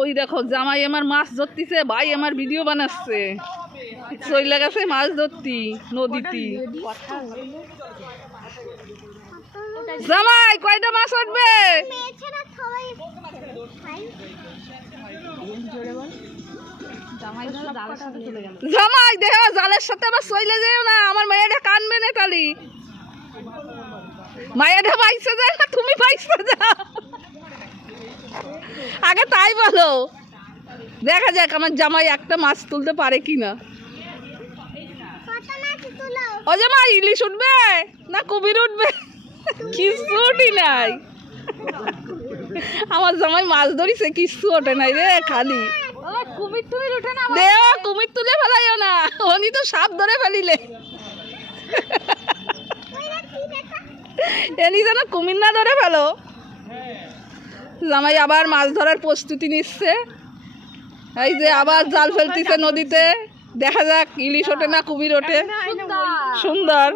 ওই দেখো জামাই আমার মাছ ধরতেছে, ভাই আমার ভিডিও বানাচ্ছে। চইলা গেছে মাছ ধরতি নদীতে। জামাই কয়টা মাছ উঠবে? জামাই দেহ জালের সাথে আবার চইলে যেও না, আমার মেয়েটা কানবে না তালি। মায়েরা পাইছে যায় না, তুমি পাইছে যা আগে তাই বলো। দেখা যাক আমার জামাই একটা মাছ তুলতে পারে কিনা। ও জামাই ইলিশ উঠবে না কুমির উঠবে? কিচ্ছুটি নাই, আমার জামাই মাছ ধরিছে, কিচ্ছু ওঠে নাই রে, খালি কুমির তুলে উঠে না। দেও কুমির তুলে ফেলাইও না, উনি তো সাপ ধরে ফেলিলে। এনি যেন কুমির না ধরে ফেলো। জামাই আবার মাছ ধরার প্রস্তুতি নিচ্ছে। এই যে আবার জাল ফেলতেছে নদীতে, দেখা যাক ইলিশ ওঠে না কুমির ওঠে। সুন্দর।